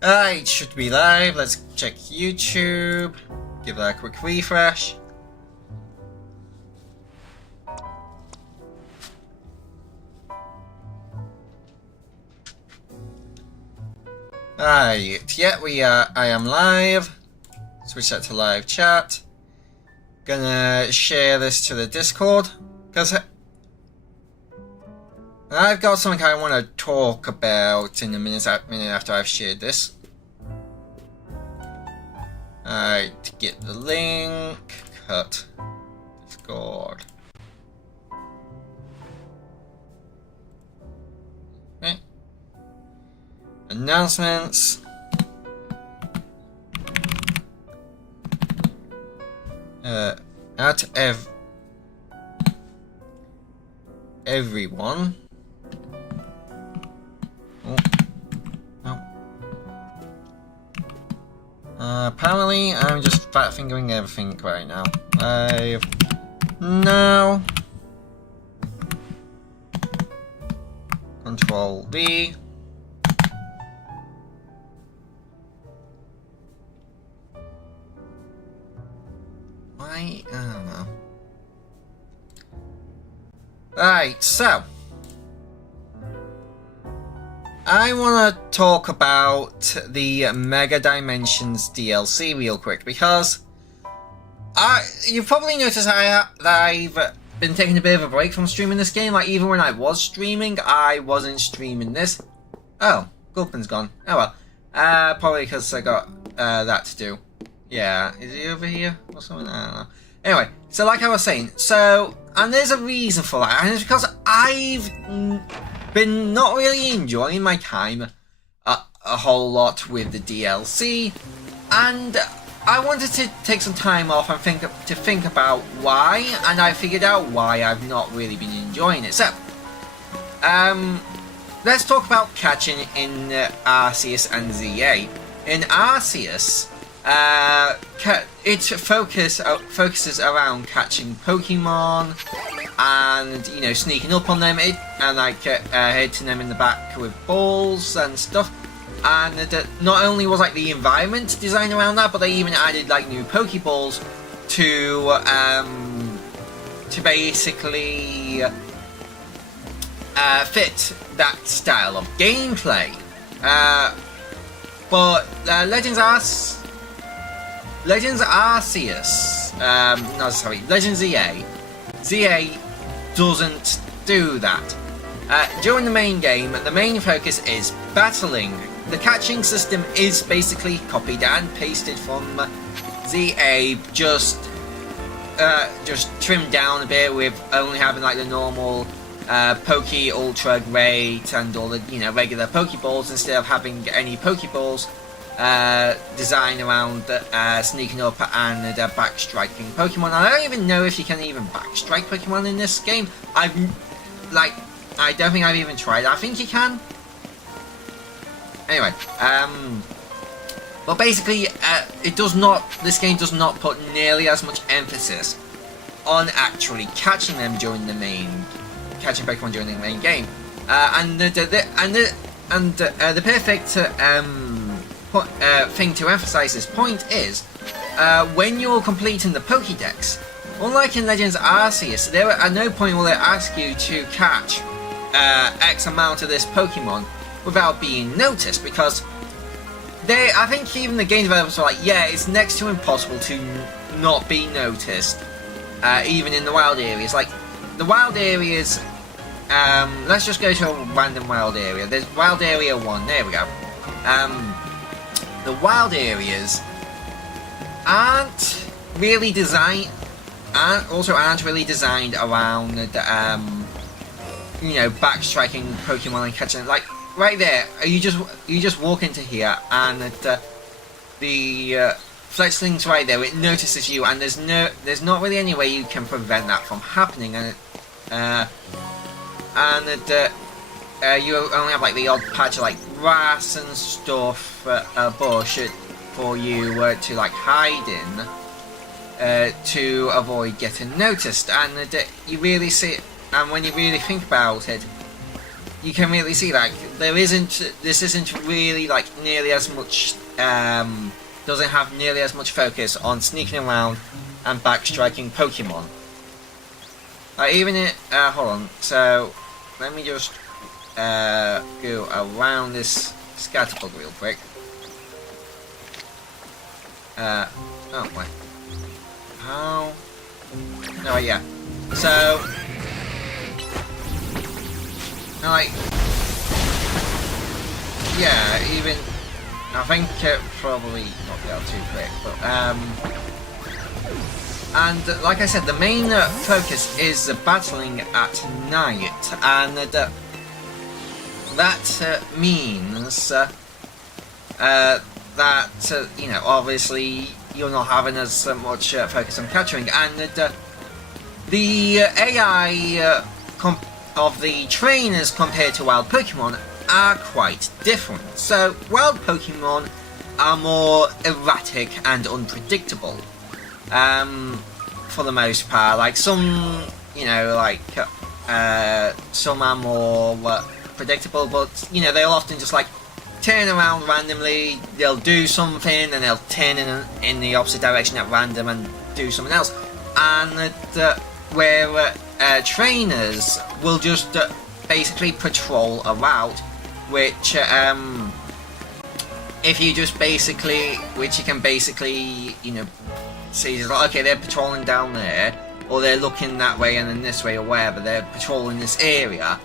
It should be live. Let's check YouTube. Give that a quick refresh. Yeah, I am live. Switch that to live chat. Gonna share this to the Discord, because I've got something I want to talk about in a minute after I've shared this. Alright, get the link, cut, Discord. Okay. Announcements. At everyone. Apparently, I'm just fat fingering everything right now. No. Control V. I don't know. Right, so I want to talk about the Mega Dimensions DLC real quick, because you've probably noticed that I've been taking a bit of a break from streaming this game. Like, even when I was streaming, I wasn't streaming this. Oh, Gulpin's gone. Oh well. Probably because I got that to do. Yeah, is he over here or something? I don't know. Anyway, so like I was saying, and there's a reason for that, and it's because I've been not really enjoying my time a whole lot with the DLC, and I wanted to take some time off and think about why, and I figured out why I've not really been enjoying it. So, let's talk about catching in Arceus and ZA. In Arceus, it focuses around catching Pokemon and, you know, sneaking up on them and like hitting them in the back with balls and stuff. And not only was like the environment designed around that, but they even added like new Pokeballs to basically fit that style of gameplay. But Legends Arceus, Legends ZA doesn't do that. During the main game, the main focus is battling. The catching system is basically copied and pasted from ZA, just trimmed down a bit, with only having like the normal Poke Ultra Great and all the, you know, regular Pokeballs, instead of having any Pokeballs designed around sneaking up and backstriking Pokemon. I don't even know if you can even backstrike Pokemon in this game. I don't think I've even tried. I think you can. Anyway, but basically, this game does not put nearly as much emphasis on actually catching Pokemon during the main game. And the perfect thing to emphasize this point is when you're completing the Pokédex. Unlike in Legends Arceus, there at no point will it ask you to catch X amount of this Pokemon without being noticed, because I think even the game developers are like, yeah, it's next to impossible to not be noticed, even in the wild areas. Like, the wild areas, let's just go to a random wild area. There's Wild Area 1, there we go. The wild areas aren't really designed around you know, backstriking Pokemon and catching them. Like, right there, you just walk into here, and the Fletchling's right there. It notices you, and there's not really any way you can prevent that from happening. And you only have like the odd patch of like grass and stuff, a bush for you to like hide in, to avoid getting noticed. And you really see it, and when you really think about it, you can really see like this isn't really like nearly as much doesn't have nearly as much focus on sneaking around and backstriking Pokemon. Like even it hold on, so let me just go around this Scatterbug real quick. Oh wait. How? No, yeah. So like, yeah, even I think probably not be able too quick, but and like I said, the main focus is battling at night, and that means that you know, obviously you're not having as much focus on capturing, and the AI of the trainers compared to wild Pokemon are quite different. So wild Pokemon are more erratic and unpredictable, for the most part. Like some, you know, like some are more predictable, but you know, they'll often just like turn around randomly. They'll do something and they'll turn in the opposite direction at random and do something else. And where trainers will just basically patrol a route, which if you just basically, which you can basically, you know, see, like, okay, they're patrolling down there, or they're looking that way and then this way or wherever, they're patrolling this area.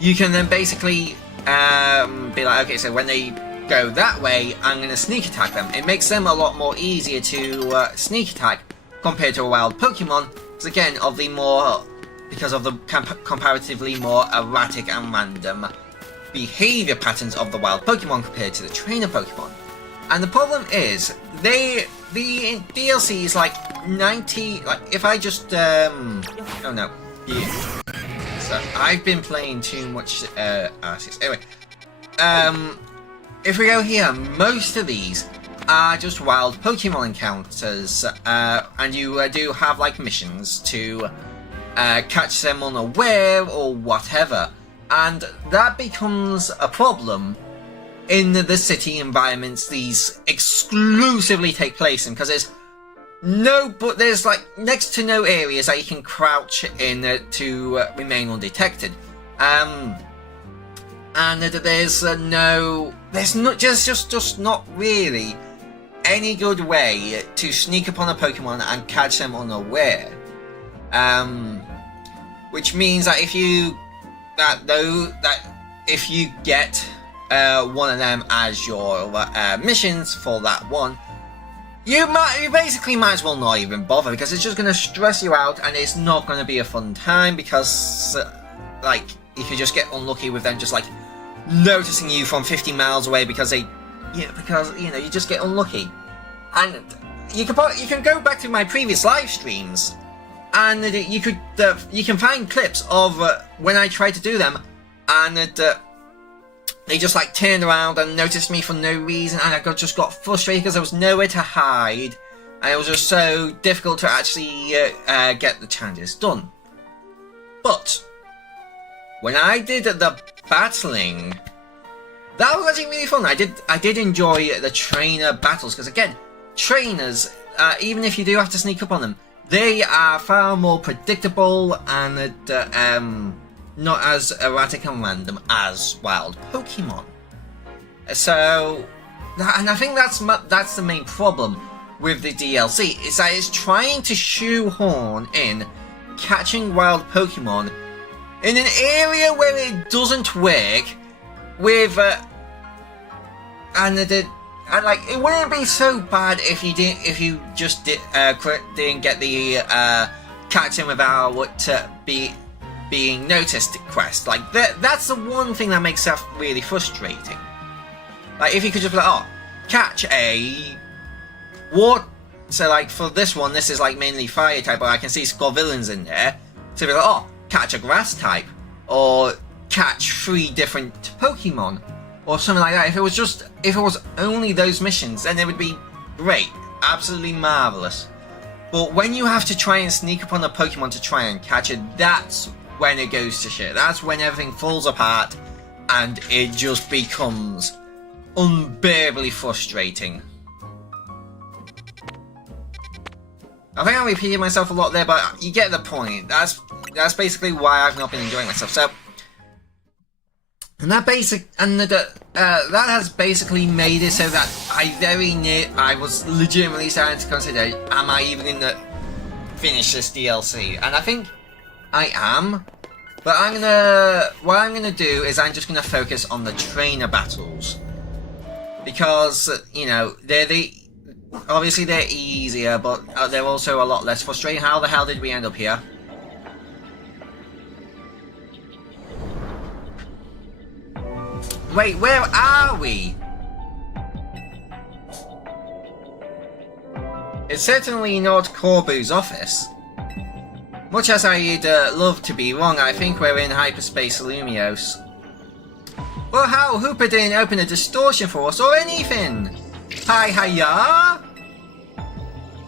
You can then basically be like, okay, so when they go that way, I'm going to sneak attack them. It makes them a lot more easier to sneak attack compared to a wild Pokemon, because again, because of the comparatively more erratic and random behavior patterns of the wild Pokemon compared to the trainer Pokemon. And the problem is, the DLC is like 90, like if I just oh no, yeah. So I've been playing too much Arceus. Anyway, if we go here, most of these are just wild Pokemon encounters, and you do have like missions to catch them unaware or whatever, and that becomes a problem in the city environments these exclusively take place in, because there's like next to no areas that you can crouch in to remain undetected, and there's just not really any good way to sneak upon a Pokemon and catch them unaware. Which means that if you get one of them as your missions for that one, you basically might as well not even bother, because it's just going to stress you out and it's not going to be a fun time, because like you could just get unlucky with them just like noticing you from 50 miles away because you just get unlucky. And you can go back to my previous live streams, and you can find clips of when I tried to do them, and they just like turned around and noticed me for no reason, and I just got frustrated because there was nowhere to hide, and it was just so difficult to actually get the challenges done. But when I did the battling, that was actually really fun. I did enjoy the trainer battles, because again, trainers, even if you do have to sneak up on them, they are far more predictable and not as erratic and random as wild Pokemon. So, and I think that's the main problem with the DLC, is that it's trying to shoehorn in catching wild Pokemon in an area where it doesn't work with and like, it wouldn't be so bad if you just didn't get the catching without being noticed quest. Like that's the one thing that makes that really frustrating. Like if you could just be like, oh, catch a what? So like for this one, this is like mainly fire type, but I can see Scorvillains in there. So be like, oh, catch a grass type, or catch 3 different Pokemon, or something like that. If it was only those missions, then it would be great, absolutely marvelous. But when you have to try and sneak upon a Pokemon to try and catch it, that's when it goes to shit. That's when everything falls apart, and it just becomes unbearably frustrating. I think I'm repeating myself a lot there, but you get the point. That's basically why I've not been enjoying myself. So, and that has basically made it so that I was legitimately starting to consider, am I even going to finish this DLC? And I think I am. But what I'm gonna do is I'm just gonna focus on the trainer battles, because you know obviously they're easier, but they're also a lot less frustrating. How the hell did we end up here? Wait, where are we? It's certainly not Corbu's office. Much as I'd love to be wrong, I think we're in hyperspace Lumiose. Well, how? Hooper didn't open a distortion for us or anything! Hiya!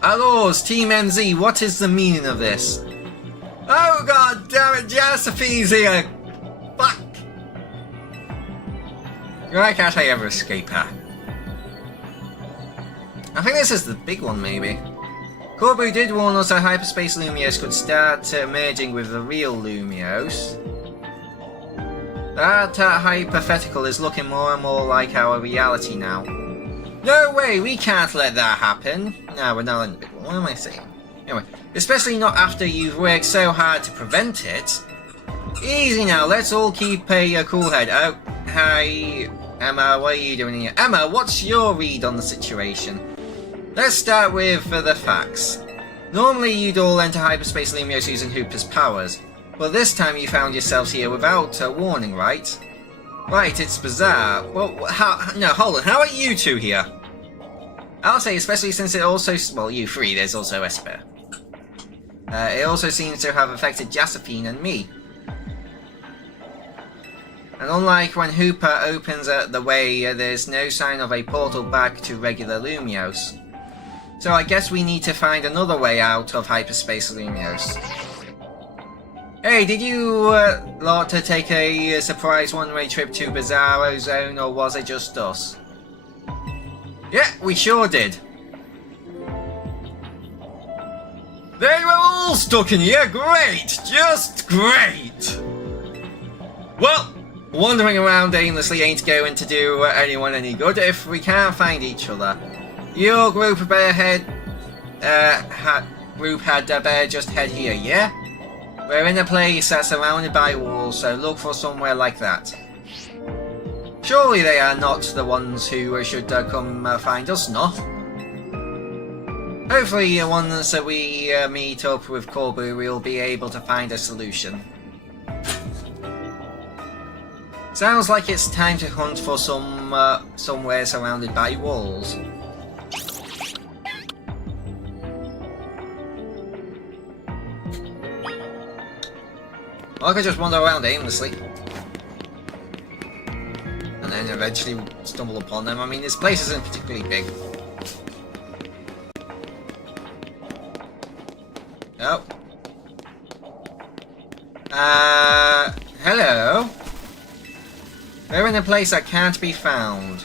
Kalos, Team MZ, what is the meaning of this? Oh god damn it, Josephine's here! Fuck! Why can't I ever escape her? I think this is the big one, maybe. Corbu did warn us that hyperspace Lumiose could start merging with the real Lumiose. That hypothetical is looking more and more like our reality now. No way, we can't let that happen. No, we're not in the big one. What am I saying? Anyway, especially not after you've worked so hard to prevent it. Easy now, let's all keep a cool head. Oh, hi, Emma, what are you doing here? Emma, what's your read on the situation? Let's start with the facts. Normally you'd all enter hyperspace Lumiose using Hooper's powers, but this time you found yourselves here without a warning, right? Right, it's bizarre. Well, no, hold on, how are you two here? I'll say, especially since it also, well, you three, there's also Esper. It also seems to have affected Josephine and me. And unlike when Hooper opens the way, there's no sign of a portal back to regular Lumiose. So I guess we need to find another way out of hyperspace Lumiose. Hey, did you lot to take a surprise one-way trip to Bizarro Zone, or was it just us? Yeah, we sure did. They were all stuck in here, great! Just great! Well, wandering around aimlessly ain't going to do anyone any good if we can't find each other. Your group had better just head here, yeah? We're in a place that's surrounded by walls, so look for somewhere like that. Surely they are not the ones who should come find us, no? Hopefully once we meet up with Corbu, we'll be able to find a solution. Sounds like it's time to hunt for somewhere surrounded by walls. Or I could just wander around aimlessly. And then eventually stumble upon them. I mean, this place isn't particularly big. Oh. Hello? We're in a place that can't be found.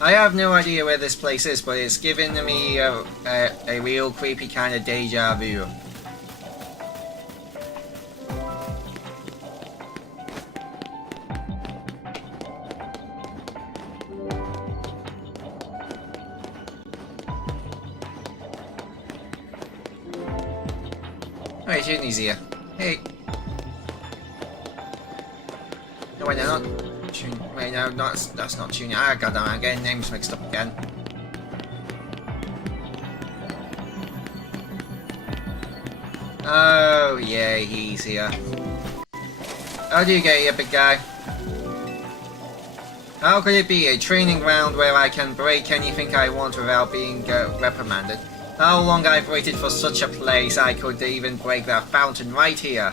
I have no idea where this place is, but it's giving me a real creepy kind of deja vu. Alright, Junie's here. Hey. No, wait, no, not Junior. Wait, no, that's not Junior. Ah, goddamn, I'm getting names mixed up again. Oh, yeah, he's here. How do you get here, big guy? How could it be a training ground where I can break anything I want without being reprimanded? How long I've waited for such a place, I could even break that fountain right here.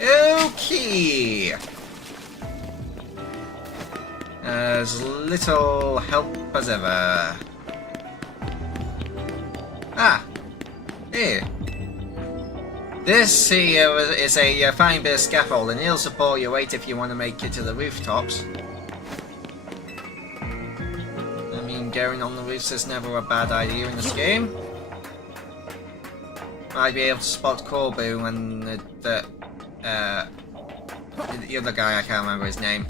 Okay. As little help as ever. Ah. Here. This here is a fine bit of scaffold, and it'll support your weight if you want to make it to the rooftops. I mean, going on the roofs is never a bad idea in this game. Might be able to spot Corbu and the other guy, I can't remember his name.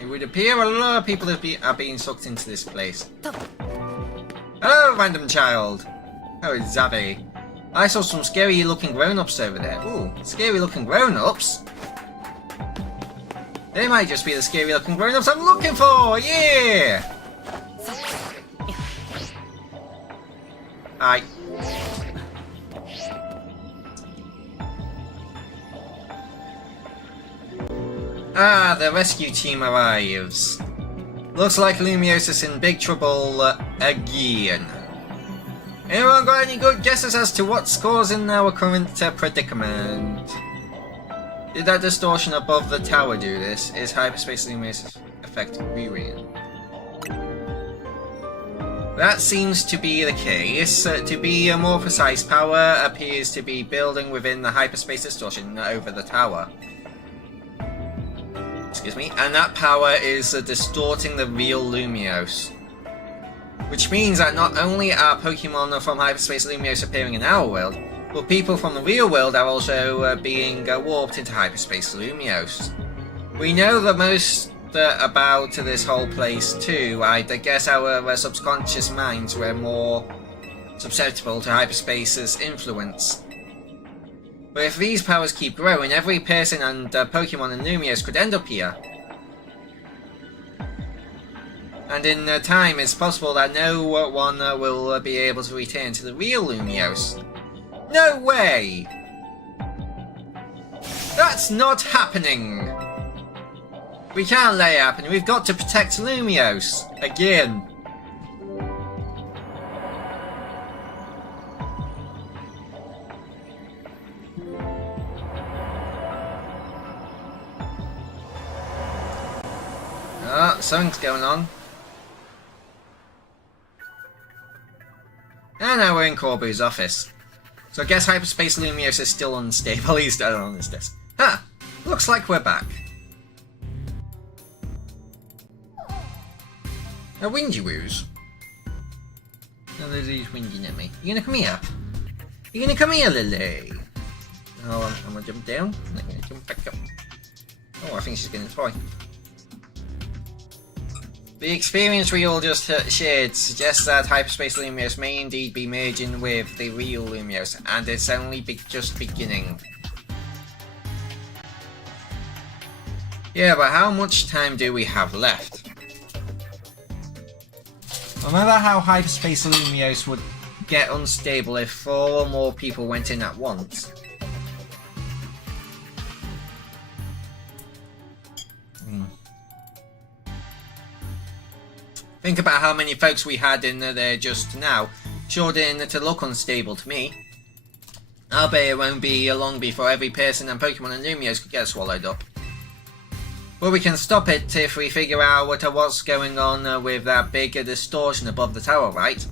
It would appear a lot of people are being sucked into this place. Hello, random child! Oh, it's Zabe. I saw some scary looking grown-ups over there. Ooh, scary looking grown-ups? They might just be the scary looking grown-ups I'm looking for! Yeah! Hi. Ah, the rescue team arrives. Looks like Lumiose is in big trouble again. Anyone got any good guesses as to what's causing our current predicament? Did that distortion above the tower do this? Is hyperspace Lumiose effect real? That seems to be the case. To be more precise, power appears to be building within the hyperspace distortion over the tower. Excuse me, and that power is distorting the real Lumiose. Which means that not only are Pokemon from Hyperspace Lumiose appearing in our world, but people from the real world are also being warped into Hyperspace Lumiose. We know the most about this whole place too. I guess our subconscious minds were more susceptible to Hyperspace's influence. But if these powers keep growing, every person and Pokemon in Lumiose could end up here. And in time, it's possible that no one will be able to return to the real Lumiose. No way! That's not happening! We can't let it happen, we've got to protect Lumiose! Again! Oh, something's going on. And now we're in Corbu's office. So I guess Hyperspace Lumiose is still unstable. He's still on his desk. Huh! Looks like we're back. A Windy Woos. Oh, Lily's whinging at me. You gonna come here? You gonna come here, Lily? Oh, I'm gonna jump down. I'm gonna jump back up. Oh, I think she's gonna try. The experience we all just shared suggests that Hyperspace Lumiose may indeed be merging with the real Lumiose, and it's only just beginning. Yeah, but how much time do we have left? Remember how Hyperspace Lumiose would get unstable if 4 or more people went in at once? Think about how many folks we had in there just now. Sure didn't look unstable to me. I'll bet it won't be long before every person and Pokemon in Lumiose could get swallowed up. But we can stop it if we figure out what's going on with that big distortion above the tower, right?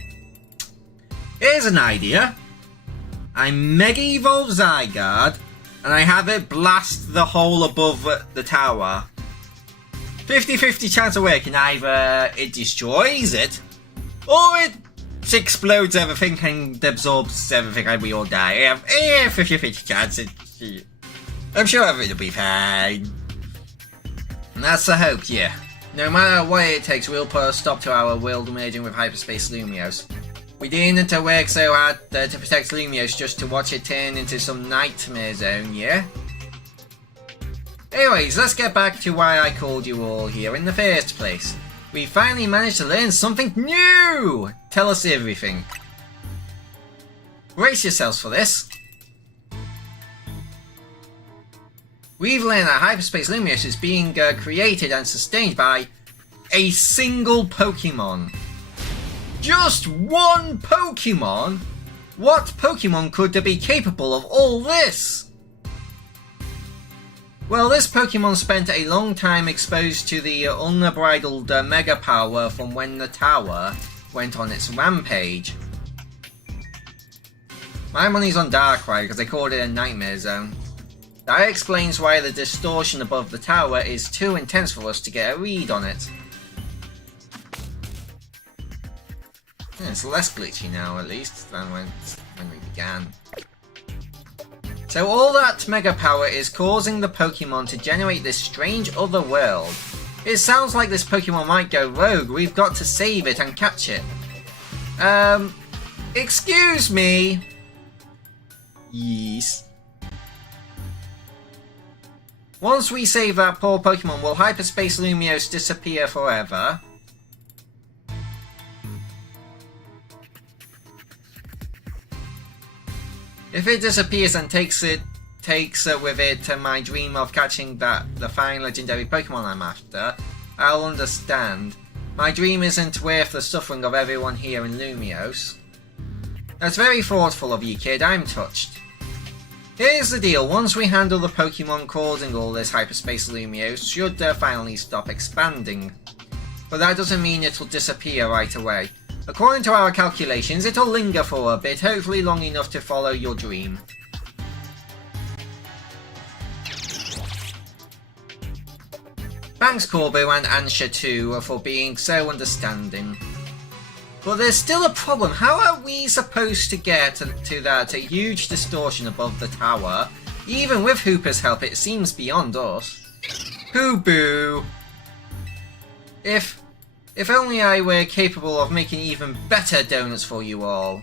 Here's an idea. I Mega Evolve Zygarde, and I have it blast the hole above the tower. 50-50 chance of working. Either it destroys it, or it explodes everything and absorbs everything and we all die. 50-50 chance. I'm sure everything will be fine. And that's the hope, yeah. No matter what it takes, we'll put a stop to our world merging with Hyperspace Lumiose. We didn't work so hard to protect Lumiose just to watch it turn into some nightmare zone, yeah? Anyways, let's get back to why I called you all here in the first place. We finally managed to learn something new! Tell us everything. Brace yourselves for this. We've learned that Hyperspace Lumiose is being created and sustained by a single Pokemon. Just one Pokemon? What Pokemon could be capable of all this? Well, this Pokemon spent a long time exposed to the unbridled Mega Power from when the tower went on its rampage. My money's on Darkrai because they called it a nightmare zone. That explains why the distortion above the tower is too intense for us to get a read on it. It's less glitchy now, at least, than when we began. So all that mega power is causing the Pokemon to generate this strange other world. It sounds like this Pokemon might go rogue. We've got to save it and catch it. Excuse me? Yes. Once we save that poor Pokemon, will Hyperspace Lumiose disappear forever? If it disappears and takes with it my dream of catching the fine legendary Pokemon I'm after, I'll understand. My dream isn't worth the suffering of everyone here in Lumiose. That's very thoughtful of you, kid. I'm touched. Here's the deal. Once we handle the Pokemon causing all this Hyperspace Lumiose, should finally stop expanding. But that doesn't mean it'll disappear right away. According to our calculations, it'll linger for a bit, hopefully long enough to follow your dream. Thanks Corbu and Ansha too for being so understanding. But there's still a problem. How are we supposed to get to that huge distortion above the tower? Even with Hooper's help, it seems beyond us. Hoo-boo! If only I were capable of making even better donuts for you all.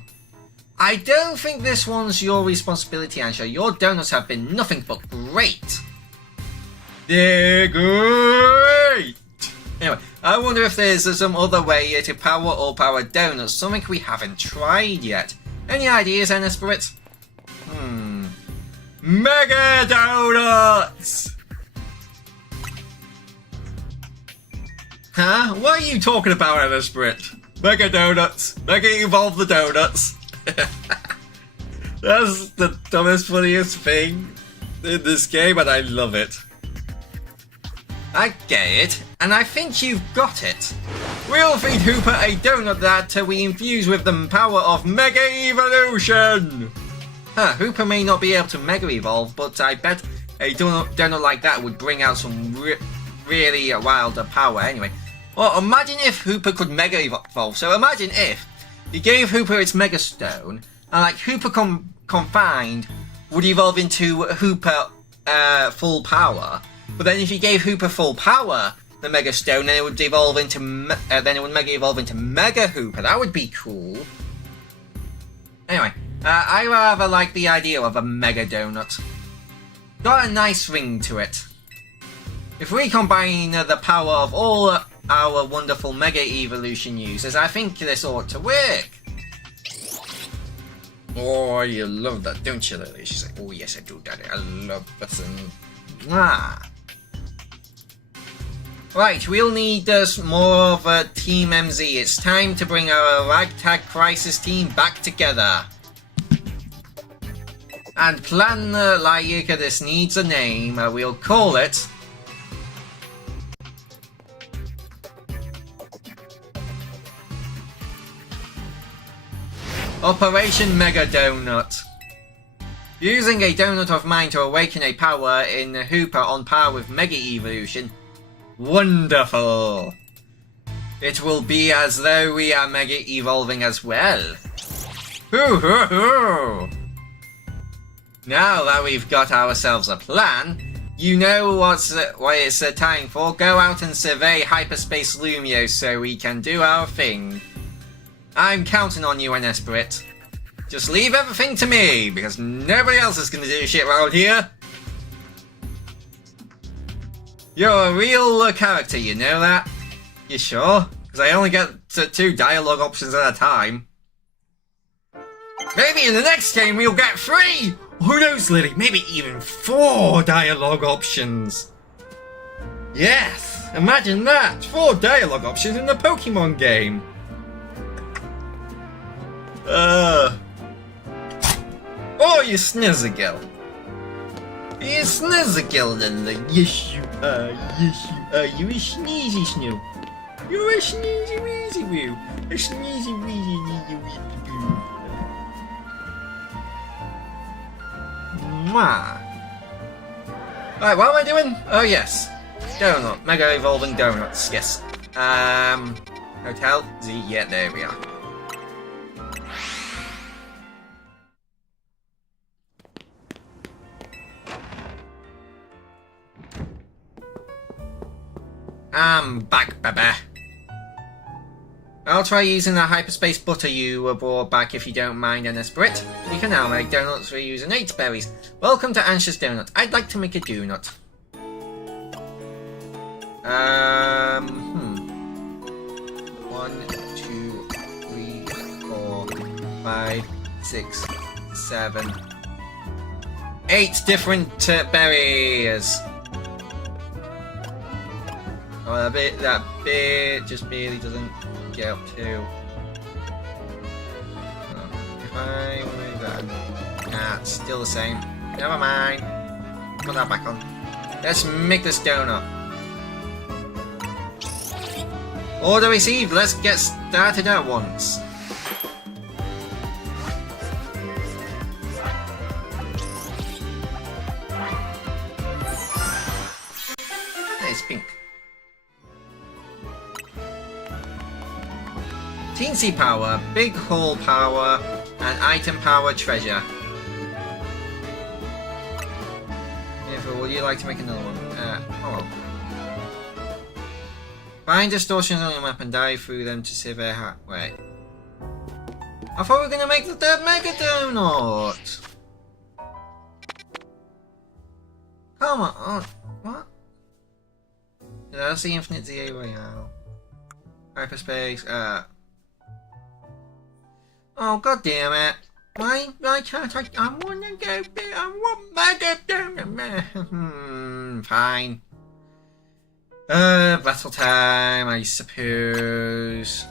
I don't think this one's your responsibility, Ansha. Your donuts have been nothing but great. They're great! Anyway, I wonder if there's some other way to power or power donuts, something we haven't tried yet. Any ideas, Spirit? Mega Donuts! Huh? What are you talking about, Spirit? Mega Donuts! Mega Evolve the Donuts! That's the dumbest, funniest thing in this game, and I love it. I get it, and I think you've got it. We'll feed Hooper a donut that we infuse with the power of Mega Evolution! Hooper may not be able to Mega Evolve, but I bet a donut like that would bring out some really wilder power anyway. Well, imagine if Hooper could Mega Evolve. So imagine if you gave Hooper its Mega Stone, and like Hooper confined would evolve into Hooper full power. But then if you gave Hooper full power, the Mega Stone, then it would evolve into then it would Mega Evolve into Mega Hooper. That would be cool. Anyway, I rather like the idea of a Mega Donut. Got a nice ring to it. If we combine the power of all our wonderful Mega Evolution users, I think this ought to work. Oh, you love that, don't you, Lily? She's like, oh yes I do, Daddy. I love button. Right, we'll need more of a Team MZ. It's time to bring our Ragtag Crisis team back together. And plan like this needs a name. We'll call it... Operation Mega Donut. Using a donut of mine to awaken a power in Hooper on par with Mega Evolution. Wonderful! It will be as though we are Mega Evolving as well. Hoo hoo hoo! Now that we've got ourselves a plan, you know what it's time for. Go out and survey Hyperspace Lumiose so we can do our thing. I'm counting on you, Esprit. Just leave everything to me, because nobody else is gonna do shit around here. You're a real character, you know that? You sure? Because I only get 2 dialogue options at a time. Maybe in the next game we'll get 3! Who knows, Lily? Maybe even 4 dialogue options. Yes! Imagine that! 4 dialogue options in the Pokemon game. Oh, you Snezzigil. You Snezzigil, Lily. Yes, you are. Yes, you are. You're a sneezy snow. You're a sneezy weezy woo. A sneezy weezy weezy woo. Mwah. Right, what am I doing? Oh yes, donut, mega evolving donuts. Yes. Hotel Z. Yeah, there we are. I'm back, baby. I'll try using the hyperspace butter you brought back if you don't mind, an Esprit. You can now make donuts for using 8 berries. Welcome to Ansha's Donut. I'd like to make a donut. 1, 2, 3, 4, 5, 6, 7, 8 different berries. Oh, that bit just barely doesn't get up to. If I move that, nah, it's still the same. Never mind. Put that back on. Let's make this donut. Order received. Let's get started at once. It's pink. Teensy power, big haul power, and item power treasure. Therefore, would you like to make another one? Oh. Find distortions on your map and dive through them to see if they have. Wait. I thought we were gonna make the Mega Donut! Come on, what? That's the Infinite ZA Royale. Hyperspace, oh, god damn it. Why can't I wanna go big, I want Mega Donut. Fine. Battle time, I suppose.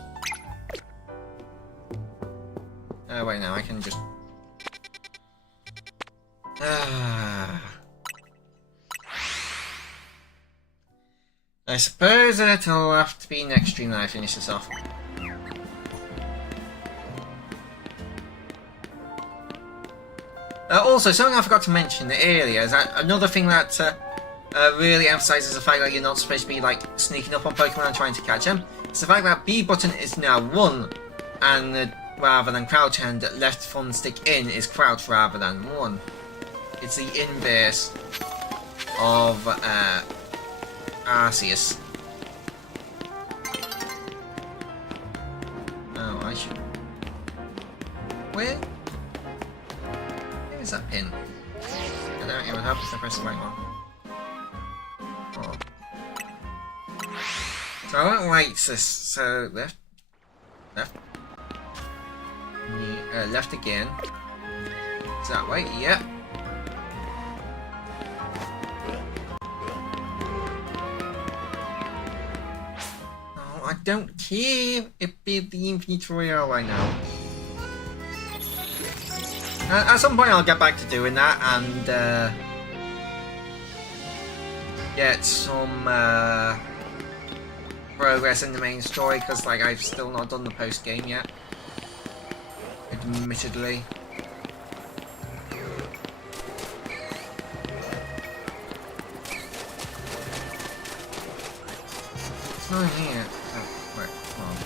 Wait, no, I can just... I suppose it'll have to be next stream that I finish this off. Also, something I forgot to mention earlier is that another thing that really emphasises the fact that you're not supposed to be like sneaking up on Pokemon and trying to catch them. It's the fact that B button is now 1, and rather than crouch, and left thumbstick in is crouch rather than 1. It's the inverse of Arceus. Oh, I should. Where is that pin? I don't even have to press the right one. Oh. So I don't like this. So left, left again. Is that way? Yep. Oh, I don't care if it's the Infinite Royale right now. At some point I'll get back to doing that and get some progress in the main story, because like I've still not done the post game yet, admittedly. It's not here. Oh, wait, hold on.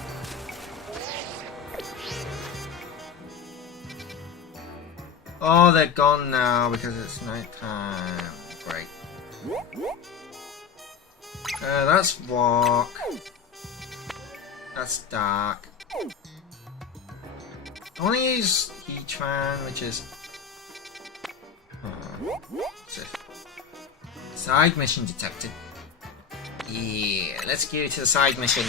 Oh, they're gone now because it's night time. Great. That's walk. That's dark. I want to use Heatran, which is... Side mission detected. Yeah, let's go to the side mission.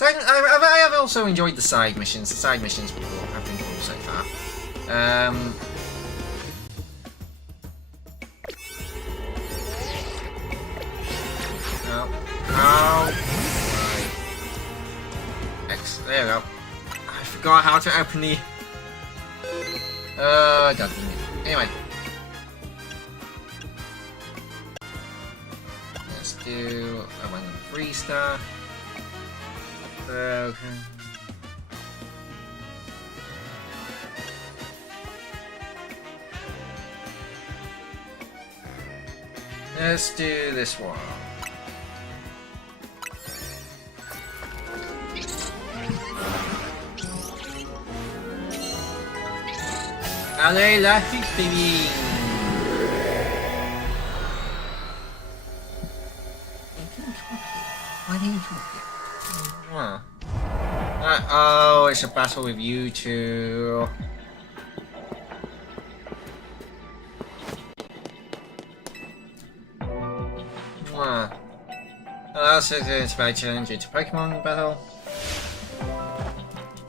I have also enjoyed the side missions. The side missions before have been cool so far. Oh. Right. There we go. I forgot how to open the... God. Anyway. Let's do a random 3-star. Okay. Let's do this one. Allez, la fuite, baby! Why didn't you talk? Oh, it's a battle with you two. Also, it's my challenge into Pokemon battle.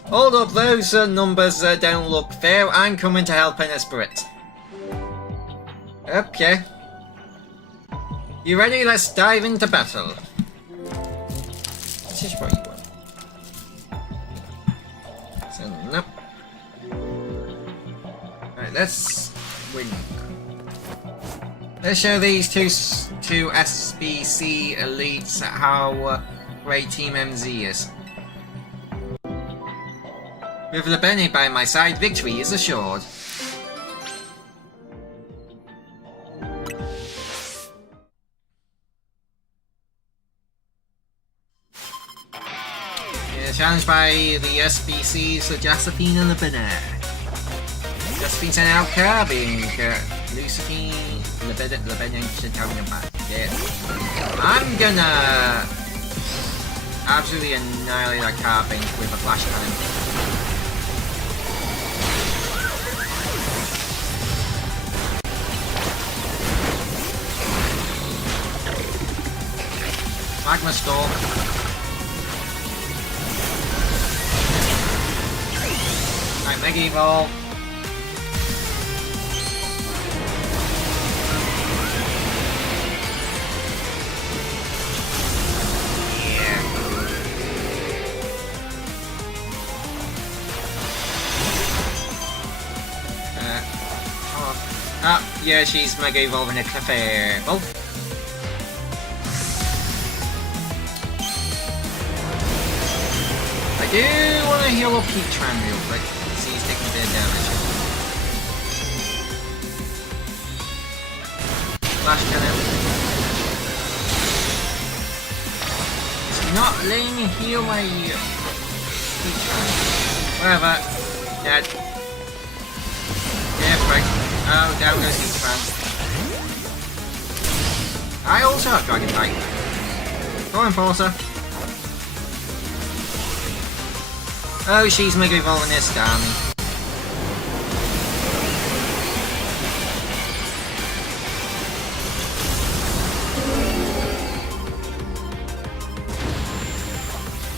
Hold up, those numbers don't look fair. I'm coming to help an Esprit. Okay. You ready? Let's dive into battle. This is what you want. So, nope. Alright, let's win. Let's show these two SBC elites how great Team MZ is. With Lebene by my side, victory is assured. Challenged by the SBC's Josephine and Lebene. Josephine sent out Kirby, Lucifer, Lebene should tell me back. Yeah. I'm gonna absolutely annihilate that Kirby with a flash cannon. Magma Stalk. Right, Mega Evolve. Yeah, she's Mega Evolving a Clefairy. Oh! I do want to heal up Heatran real quick. See, he's taking a bit of damage. Flash Cannon. It's not letting me heal my Heatran. Whatever. Dead. Yeah, right. Oh, down goes Heatran. I also have Dragon Bite. Go on, Forza. Oh, she's Mega Evolving this, damn.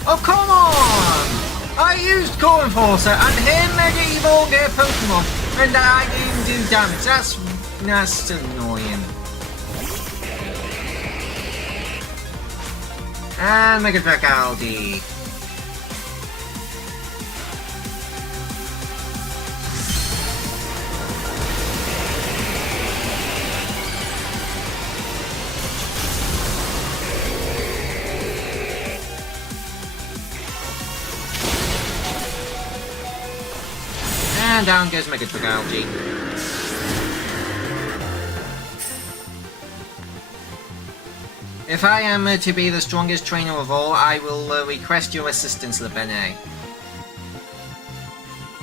Oh, come on! I used Core Enforcer and him Mega Evolve their Pokemon, and I didn't do damage. That's annoying. And Mega Dragaldi. And down goes Mega Dragaldi. If I am to be the strongest trainer of all, I will request your assistance, Lebene.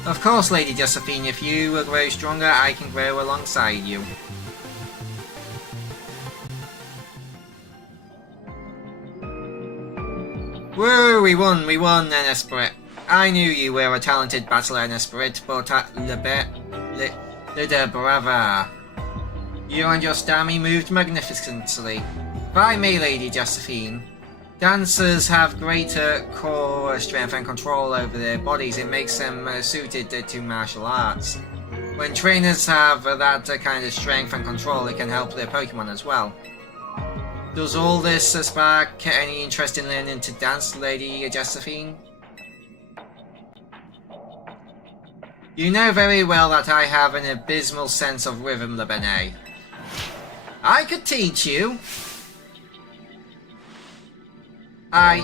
Of course, Lady Josephine, if you grow stronger, I can grow alongside you. Woo, we won, an Esprit. I knew you were a talented battler, an Esprit, but brava. You and your Stami moved magnificently. By me, Lady Josephine. Dancers have greater core strength and control over their bodies. It makes them suited to martial arts. When trainers have that kind of strength and control, it can help their Pokemon as well. Does all this spark any interest in learning to dance, Lady Josephine? You know very well that I have an abysmal sense of rhythm, Lebene. I could teach you. I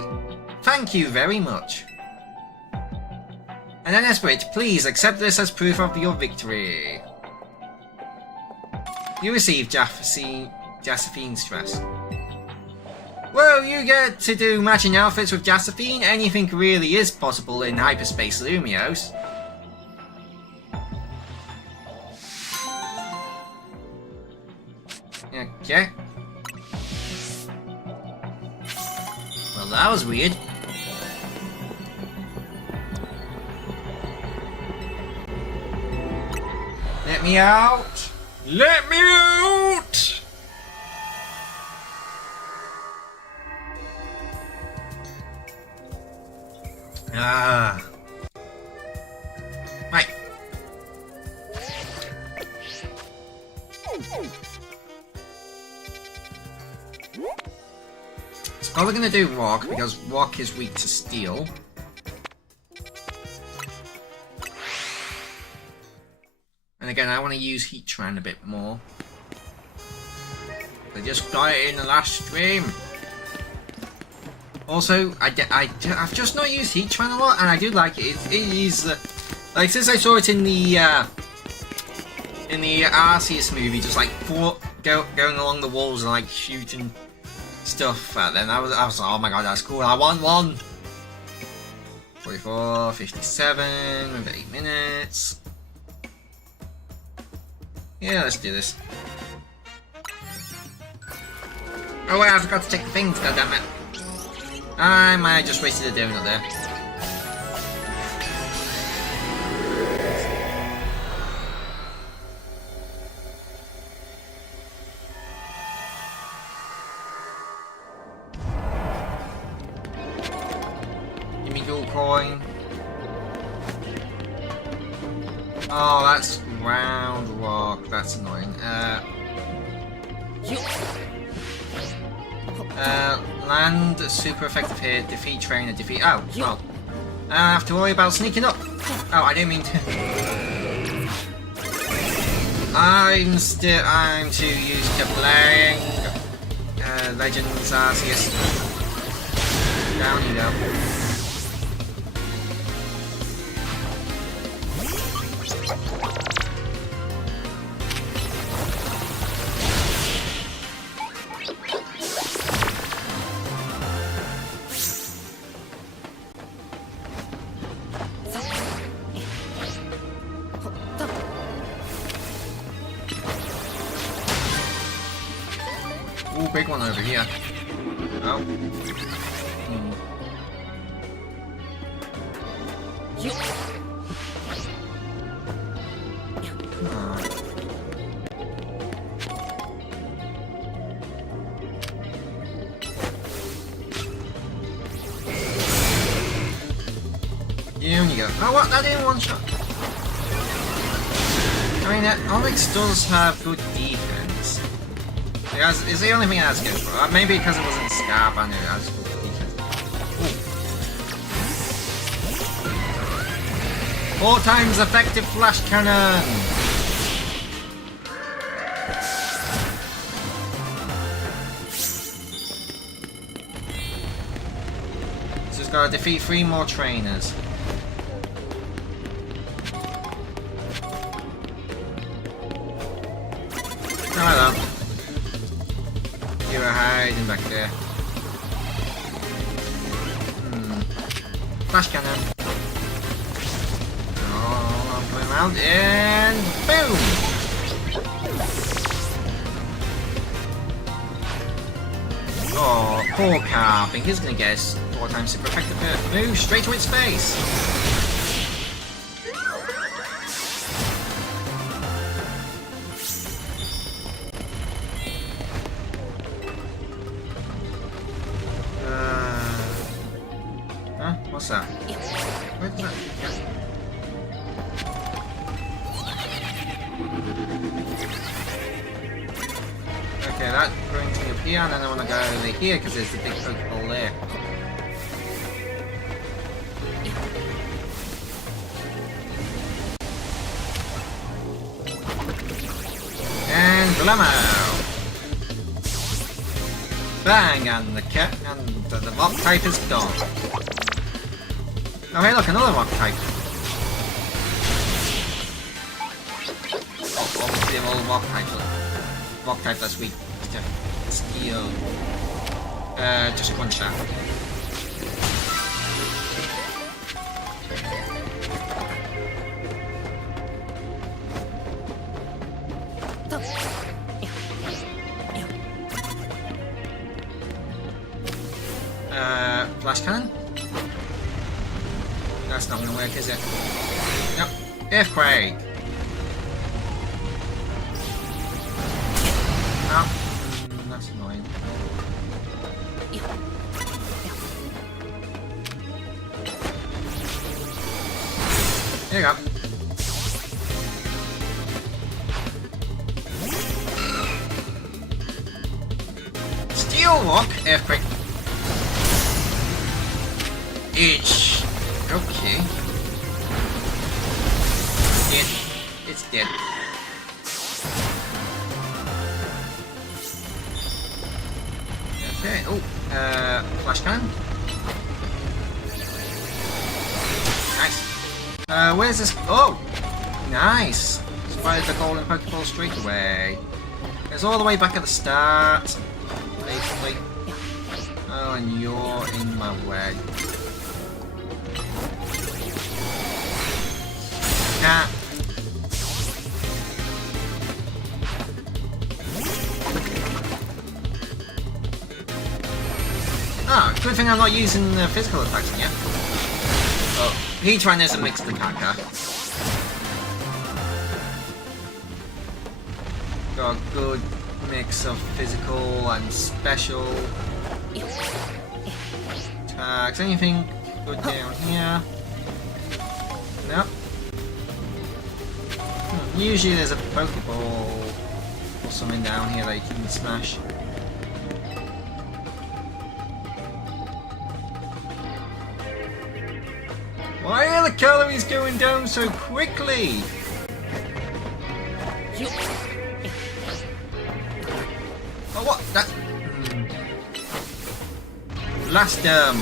thank you very much. And then Esprit, please accept this as proof of your victory. You received Josephine's dress. Well, you get to do matching outfits with Josephine. Anything really is possible in hyperspace Lumiose. Okay. Well, that was weird. Let me out! Let me out! Ah. Right. It's probably gonna do rock because rock is weak to steel. And again, I want to use Heatran a bit more. I just got it in the last stream. Also, I've just not used Heatran a lot, and I do like it. It is like since I saw it in the Arceus movie, just like going along the walls and like shooting stuff at them. I was like, oh my god, that's cool. I want one. 44, 57, we've got 8 minutes. Yeah, let's do this. Oh wait, I forgot to check the things, goddammit. I might have just wasted a donut there. Give me gold coin. Oh, that's round rock. That's annoying. Land super effective here. Defeat trainer. Defeat. Oh, well. I don't have to worry about sneaking up. Oh, I didn't mean to. I'm too used to playing Legends Arceus. Down you go. Ooh, big one over here. Oh. Here you go. Oh, what? That didn't one shot. I mean, Onyx does have good defense. It's the only thing it has good for. Maybe because it wasn't Scarp, I knew it has good defense. Ooh. 4 times effective flash cannon! So it's got to defeat 3 more trainers. Hello. You're hiding back there. Flash cannon. Oh, I'm going around and boom! Oh, poor Carp. I think he's gonna get his 4 times super effective move straight to its face. What's that? Where did that go? Okay, that's going to me up here, and then I want to go over here because there's the big Pokeball there. And Blammo! Bang! And the cat and the rock type is gone. Oh hey look, another rock type. Oh, obviously all rock types. Rock type that's weak. steel. Just one shot. Flash cannon? That's not gonna work, is it? Nope. Earthquake! Oh, that's annoying. There you go. Steel rock! Earthquake. Itch. Okay. Dead. It's dead. Okay. Oh, flash cannon. Nice. Where's this? Oh, nice. Spied the golden Pokeball straight away. It's all the way back at the start. Basically. Oh, and you're in my way. Nah. Oh, good thing I'm not using the physical attacks yet. Oh, Heatran is a mixed attacker. Got a good mix of physical and special attacks. Anything good down here? Nope. Usually there's a Pokeball or something down here that you can smash. Why are the calories going down so quickly? Oh, what? That... Blast them!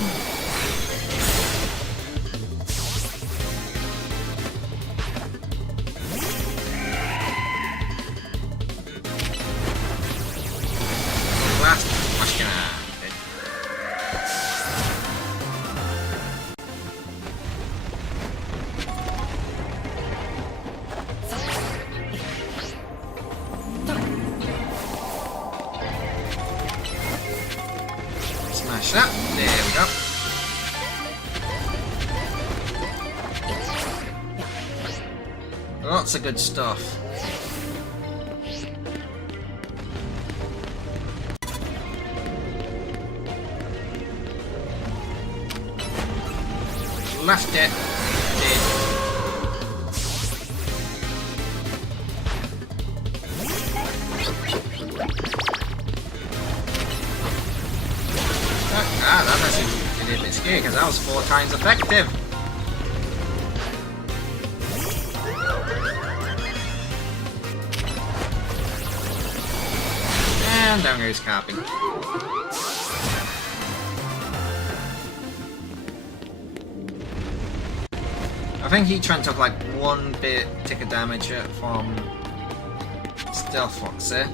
Smash that. There we go. Lots of good stuff. Left it. Dead. That actually did a bit scary because that was 4 times effective. And down goes Carping. I think Heatran took like 1 bit tick of damage from Stealth Fox there.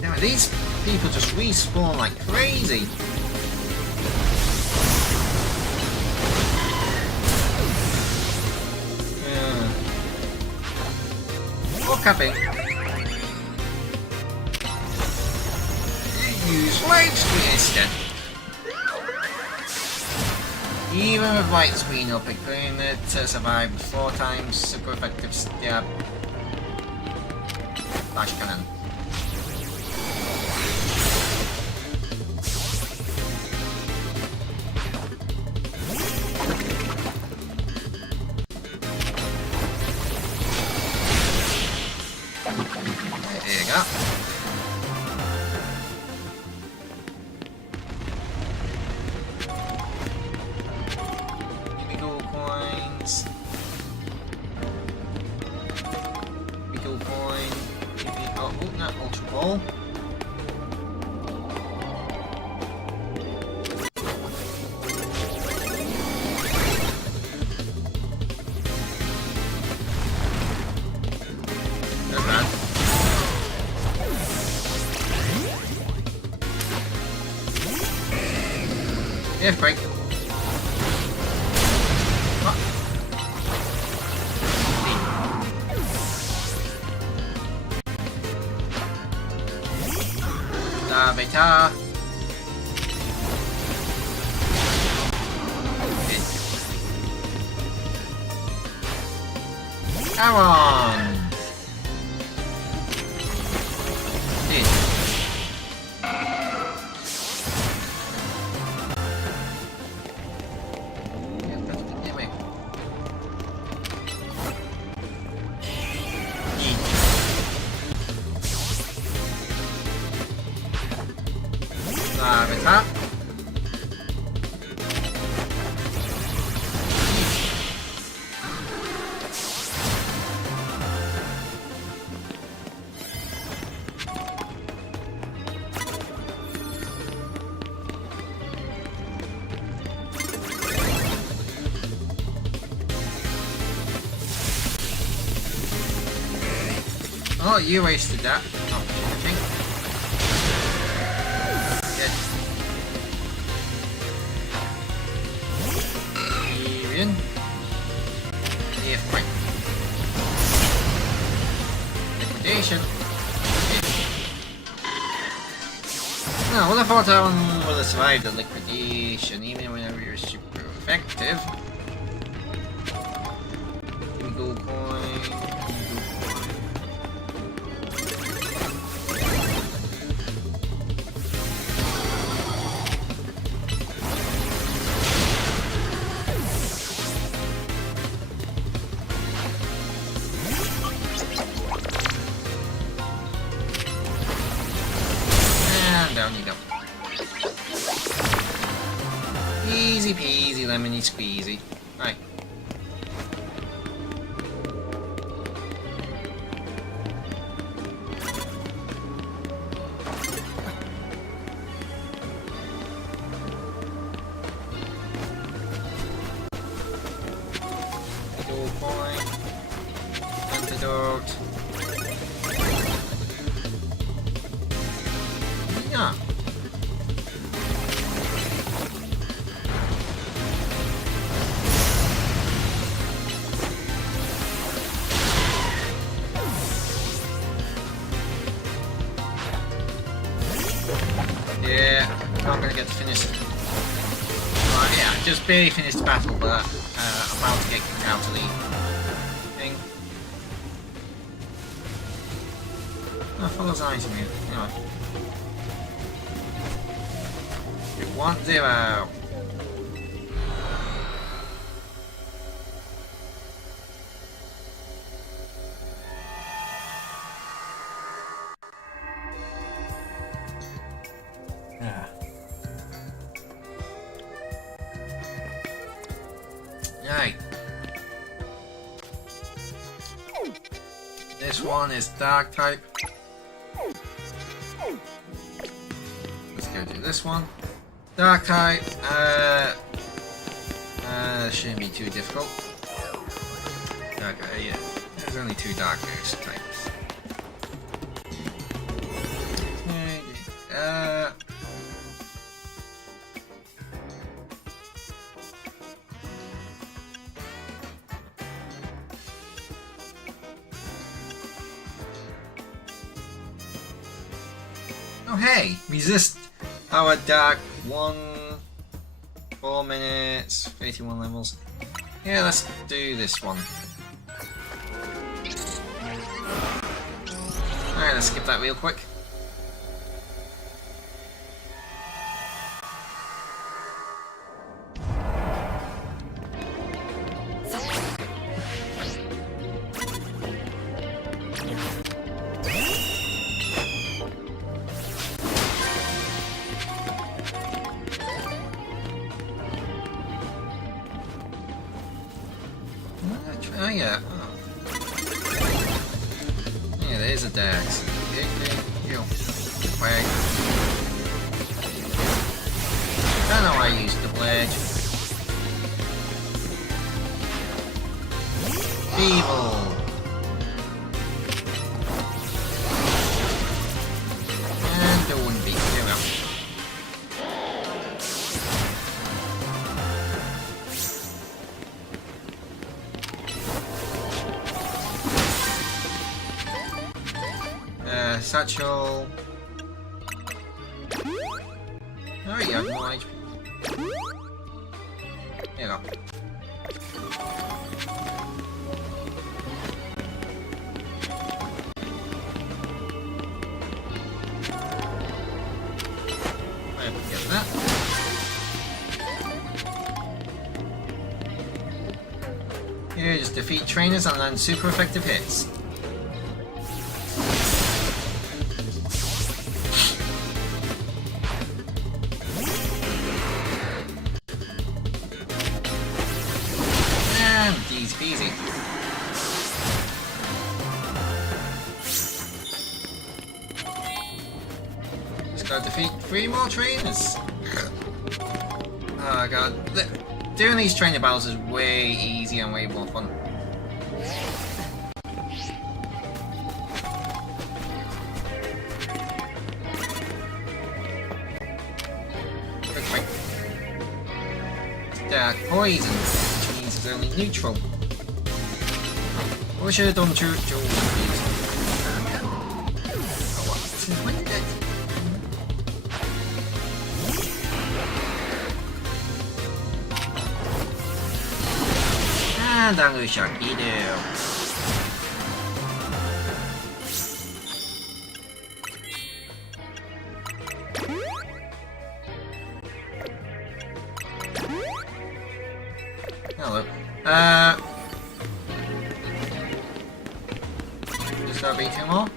Damn it, these people just respawn like crazy. Or Capping. Use Light Screen instead. Even with Light Screen up, including it to survive 4 times super effective stab. Flash Cannon. There you go. Ultra Ball. Not bad. Earthquake. Beta. Come on. Beta. Oh, you wasted that. Oh, I think. Good. Even. Yeah, fine. Liquidation. No, I would have thought that one would have survived the liquidation, even whenever you're super effective. Gold coin. Down you go. Easy peasy lemony squeezy. Right. Gold coin. Antidote. Yeah. Yeah, not gonna get to finish it. Yeah, just barely finished the battle, but I'm about to get kicked out of the thing. Oh, follows item here. Anyway. 1-0. Right. This one is dark type. Let's go do this one. Dark type. Shouldn't be too difficult. Okay, yeah. There's only 2 dark ghost types. Oh hey, resist our dark 4 minutes, 81 levels. Yeah, let's do this one. Alright, let's skip that real quick. Oh yeah. Oh. Yeah, there's a Dax. Yo. Wag. I know I used the pledge. Evil. And the one beat. There we go. Satchel. Oh, you have more HP. Here you go. Get that. Here, just defeat trainers and land super effective hits. And easy peasy. Just gotta defeat 3 more trainers. Oh god. Doing these trainer battles is way easier and way more fun. Dark poison, which means it's only neutral. Or should have done dual poison. Oh what? Since when did it? And I'm gonna shock you do. Hello. Just gotta be 2 more.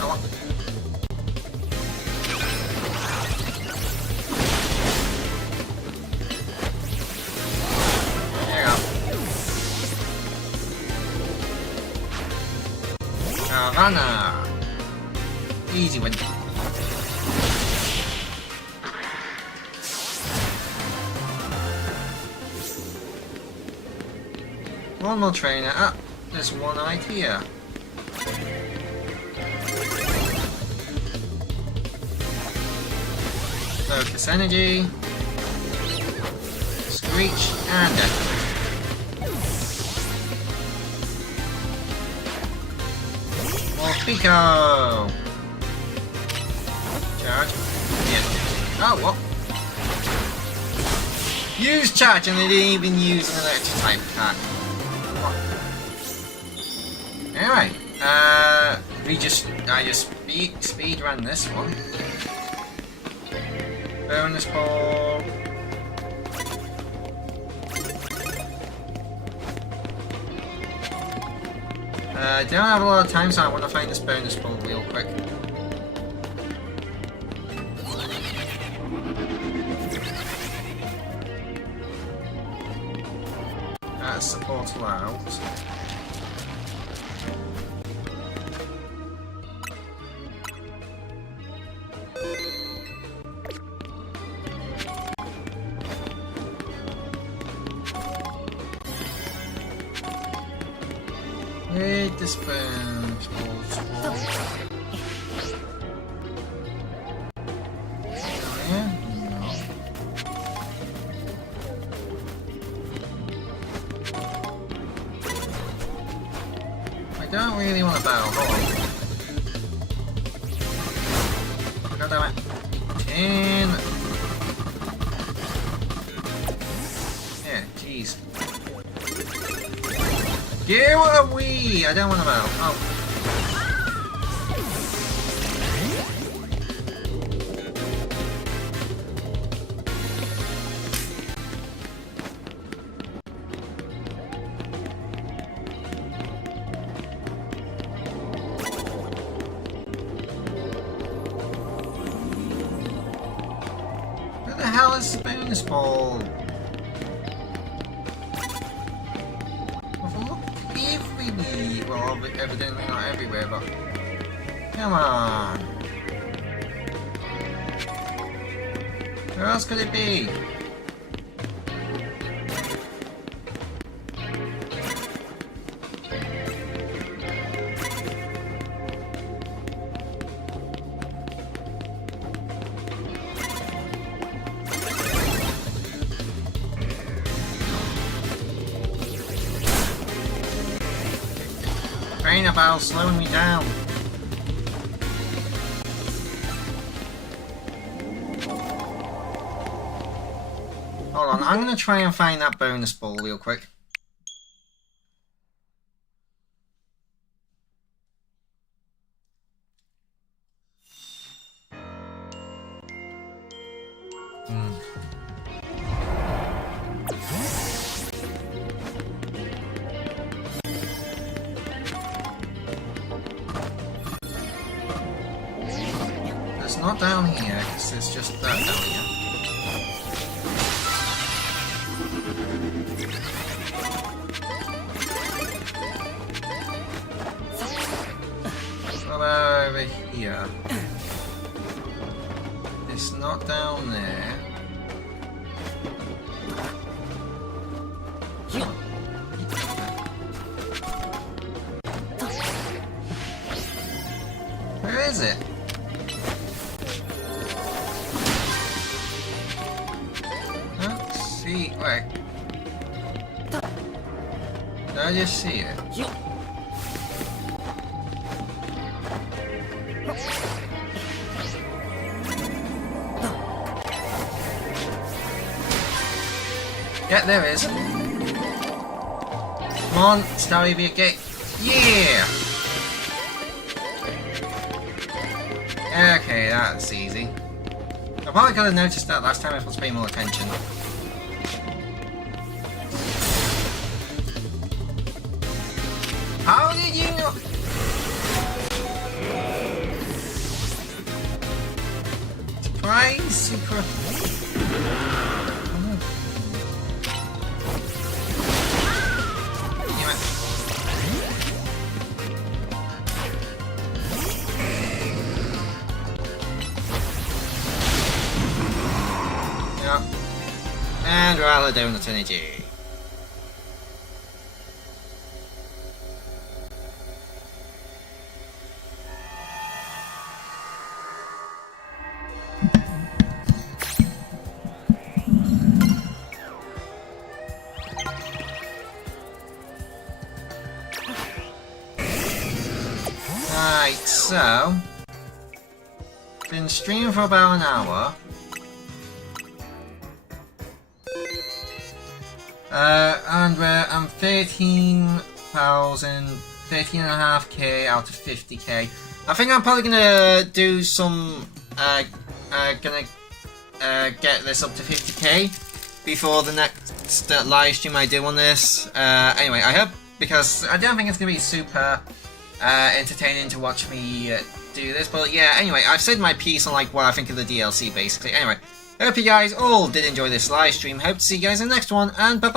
Oh. There you go. Caravana. Easy win. One more trainer. Ah, there's one idea. Focus energy. Screech and death. More Pico. Charge. Yeah. Oh, what? Use charge, and they didn't even use an electric type attack. Anyway, I just speed ran this one. Bonus ball. I don't have a lot of time, so I want to find this bonus ball real quick. That's the portal out. Where'd this bonus ball fall? Yeah? No. I don't really want to battle. Hold on. God damn it. 10. Yeah, jeez. Here are we! I don't want to battle. Oh. Where the hell is the bonus ball? Well, evidently not everywhere, but come on. Where else could it be? train about slowing me down. Hold on, I'm gonna try and find that bonus ball real quick. It's not down here, because it's just that down here. What about over here? It's not down there. Where is it? See, wait. Did I just see it? Yeah, there it is. Come on, Starry Gate. Yeah! Okay, that's easy. I probably could have noticed that last time if I was paying more attention. How did you know? Surprise! Super. Yeah. And rather donut energy. Right, so been streaming for about an hour. And I'm 13.5k out of 50k. I think I'm probably gonna do some get this up to 50k before the next live stream I do on this. Anyway, I hope, because I don't think it's gonna be super entertaining to watch me do this, but yeah, anyway, I've said my piece on like what I think of the DLC basically. Anyway, I hope you guys all did enjoy this live stream. Hope to see you guys in the next one, and bye bye.